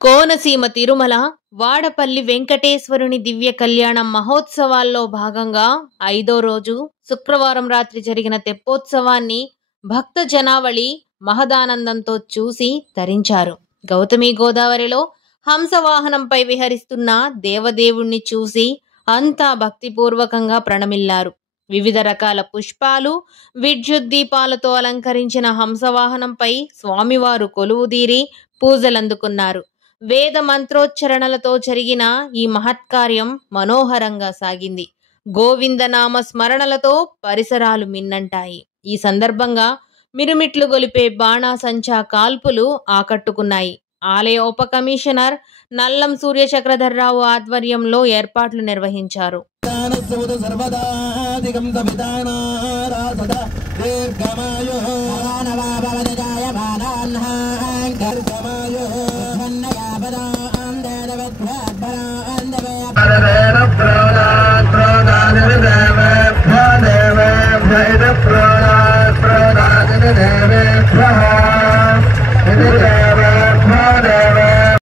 కోనసీమ తిరుమల వాడపల్లి వెంకటేశ్వరుని దివ్య కళ్యాణం మహోత్సవాల్లో భాగంగా 5వ రోజు శుక్రవారం రాత్రి జరిగిన తెప్పోత్సవాన్ని భక్త జనావళి మహదానందంతో చూసి తరించారు. గౌతమి గోదావరిలో హంసవాహనంపై విహరిస్తున్న దేవదేవుణ్ణి చూసి అంతా భక్తిపూర్వకంగా ప్రణమిల్లారు. వివిధ రకాల పుష్పాలు, విద్యుత్ దీపాలతో అలంకరించిన హంసవాహనంపై స్వామివారు కొలువుదీరి పూజలందుకున్నారు. వేద మంత్రోచ్చరణలతో జరిగిన ఈ మహత్కార్యం మనోహరంగా సాగింది. గోవిందనామ స్మరణలతో పరిసరాలు మిన్నంటాయి. ఈ సందర్భంగా మిరుమిట్లు గొలిపే బాణాసంచా కాల్పులు ఆకట్టుకున్నాయి. ఆలయ ఉప కమిషనర్ నల్లం సూర్యచక్రధర్రావు ఆధ్వర్యంలో ఏర్పాట్లు నిర్వహించారు. Dev